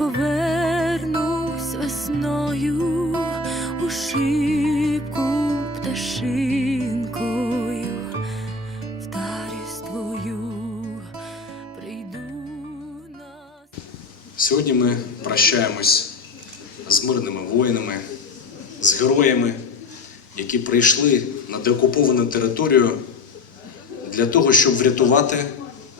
повернусь весною у шибку пташинкою, вдарюсь твою, прийду на Сьогодні ми прощаємось з мирними воїнами, з героями, які прийшли на деокуповану територію для того, щоб врятувати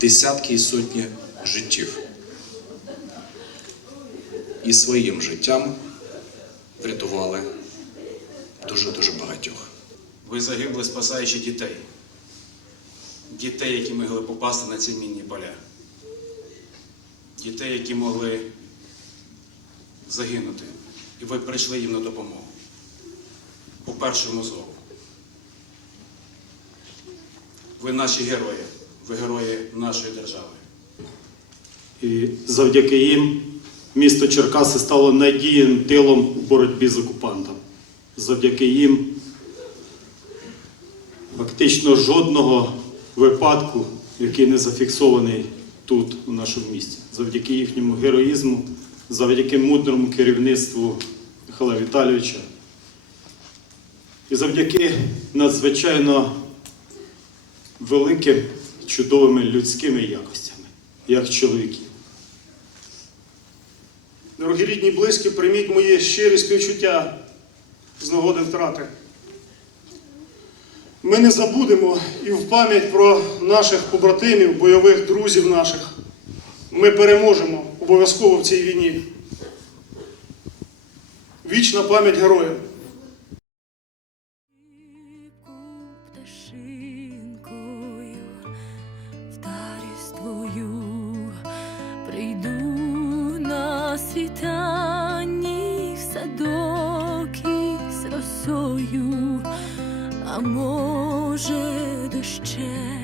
десятки і сотні життів. І своїм життям врятували дуже-дуже багатьох. Ви загибли, спасаючи дітей. Дітей, які могли попасти на ці мінні поля. Дітей, які могли загинути. І ви прийшли їм на допомогу. По першому зову. Ви наші герої. Ви герої нашої держави. І завдяки їм місто Черкаси стало надійним тилом у боротьбі з окупантом. Завдяки їм фактично жодного випадку, який не зафіксований тут, у нашому місті. Завдяки їхньому героїзму, завдяки мудрому керівництву Михайла Віталійовича. І завдяки надзвичайно великим чудовими людськими якостями, як чоловіків. Дорогі рідні близькі, прийміть моє щирі співчуття з нагоди втрати. Ми не забудемо і в пам'ять про наших побратимів, бойових друзів наших. Ми переможемо обов'язково в цій війні. Вічна пам'ять героям. Світанні в садок із росою, а може дощем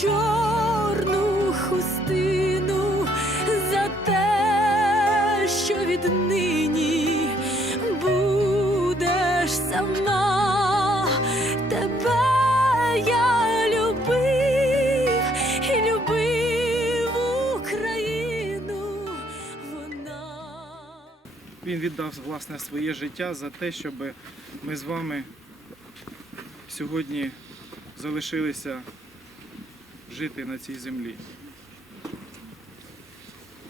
чорну хустину, за те, що віднині будеш сама. Тебе я любив і любив Україну. Вона. Він віддав власне своє життя за те, щоб ми з вами сьогодні залишилися жити на цій землі.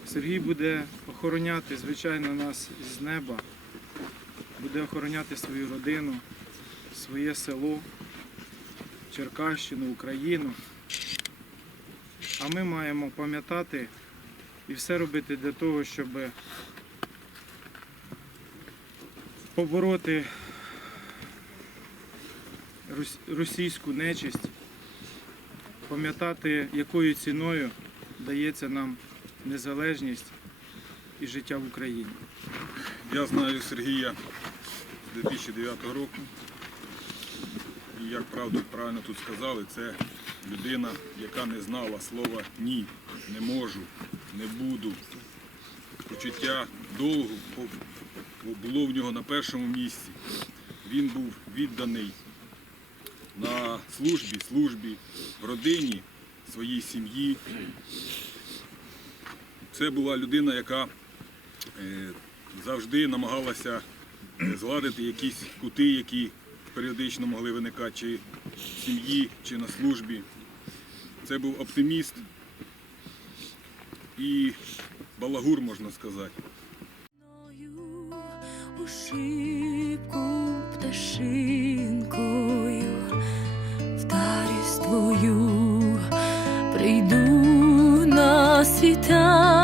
Сергій буде охороняти, звичайно, нас з неба, буде охороняти свою родину, своє село, Черкащину, Україну. А ми маємо пам'ятати і все робити для того, щоб побороти російську нечисть, пам'ятати, якою ціною дається нам незалежність і життя в Україні. Я знаю Сергія з 2009 року. І як правду правильно тут сказали, це людина, яка не знала слова ні, не можу, не буду. Почуття довго було в нього на першому місці. Він був відданий на службі, службі, в родині, своїй сім'ї. Це була людина, яка е, завжди намагалася е, згладити якісь кути, які періодично могли виникати чи в сім'ї, чи на службі. Це був оптиміст і балагур, можна сказати. у шибку пташинкою на